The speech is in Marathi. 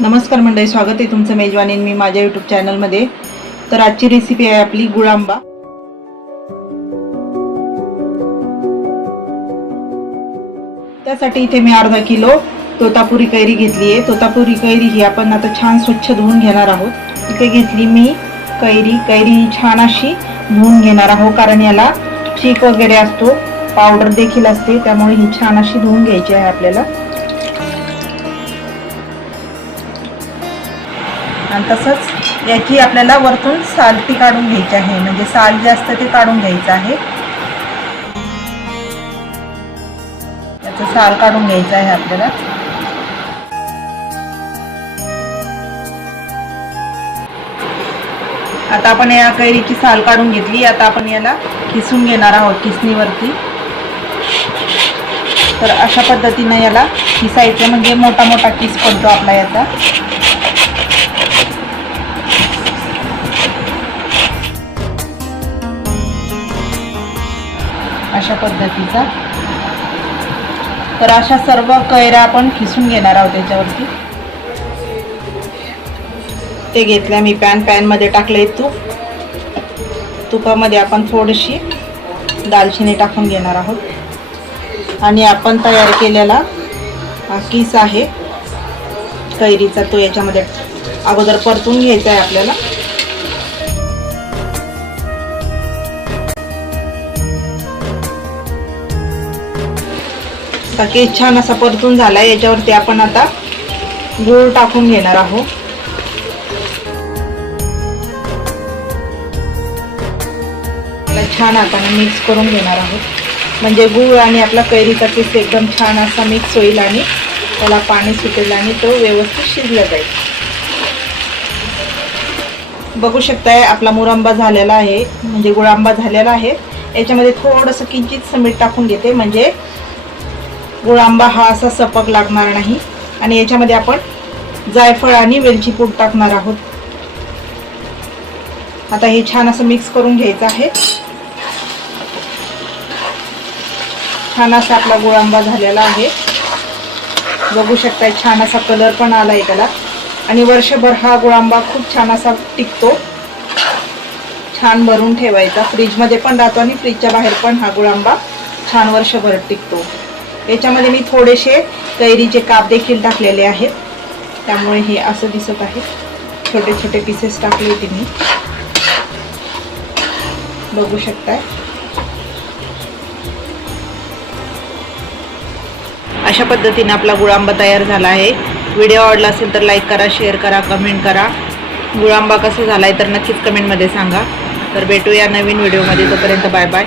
नमस्कार मंडळी, स्वागत आहे तुमचं मेजवानीन मी माझ्या यूट्यूब चॅनलमध्ये। तर आजची रेसिपी आहे आपली गुळ आंबा। त्यासाठी इथे मी अर्धा किलो तोतापुरी कैरी घेतली आहे। तोतापुरी कैरी ही आपण आता छान स्वच्छ धुवून घेणार आहोत। इथे घेतली मी कैरी छान अशी धुवून घेणार आहोत, कारण याला चीक वगैरे असतो, पावडर देखील असते, त्यामुळे ही छान अशी धुवून घ्यायची आहे आपल्याला। आणि तसंच याची आपल्याला वरतून साल ती काढून घ्यायची आहे, म्हणजे साल जे असतं ते काढून घ्यायचं आहे। याचं साल काढून घ्यायचं आहे आपल्याला। आता आपण या कैरीची साल काढून घेतली। आता आपण याला किसून घेणार आहोत किसणीवरती। तर अशा पद्धतीने याला किसायचं, म्हणजे मोठा मोठा किस पडतो आपला याचा। अशा पद्धतीचा। तर अशा सर्व कैऱ्या आपण खिसून घेणार आहोत त्याच्यावरती। ते घेतल्या मी पॅन मध्ये टाकले तूप। तुपामध्ये आपण थोडीशी दालचिनी टाकून घेणार आहोत आणि आपण तयार केलेला किस आहे कैरीचा, तो याच्यामध्ये अगोदर परतून घ्यायचा आहे आपल्याला। केस छान असा परतून झाला। याच्यावरती आपण आता गूळ टाकून घेणार आहोत। छान आपण मिक्स करून घेणार आहोत, म्हणजे गूळ आणि आपला कैरीचा किस एकदम छान असा मिक्स होईल आणि त्याला पाणी सुटेल आणि तो व्यवस्थित शिजला जाईल। बघू शकताय आपला मुरंबा झालेला आहे, म्हणजे गुळ आंबा झालेला आहे। याच्यामध्ये थोडंसं किंचित मीठ टाकून घेते, म्हणजे गुळ आंबा हा असा सपक लागणार नाही। आणि याच्यामध्ये आपण जायफळ आणि वेलची पूड टाकणार आहोत। आता हे छान असं मिक्स करून घ्यायचं आहे। छान असा आपला गुळ आंबा झालेला आहे, बघू शकताय छान असा कलर पण आलाय त्याला। आणि वर्षभर हा गुळ आंबा खूप छान असा टिकतो। छान भरून ठेवायचा, फ्रीज मध्ये पण राहतो आणि फ्रीजच्या बाहेर पण हा गुळ आंबा छान वर्षभर टिकतो। याच्यामध्ये मी थोडेसे कैरीचे काप देखील टाकलेले आहेत, त्यामुळे हे असं दिसत आहे। छोटे छोटे पीसेस टाकले होते मी, बघू शकताय। अशा पद्धतीने आपला गुळ आंबा तयार झाला आहे। व्हिडिओ आवडला असेल तर लाईक करा, शेअर करा, कमेंट करा। गुळ आंबा कसा झालाय तर नक्कीच कमेंटमध्ये सांगा। तर भेटूया नवीन व्हिडिओमध्ये, तोपर्यंत बाय बाय।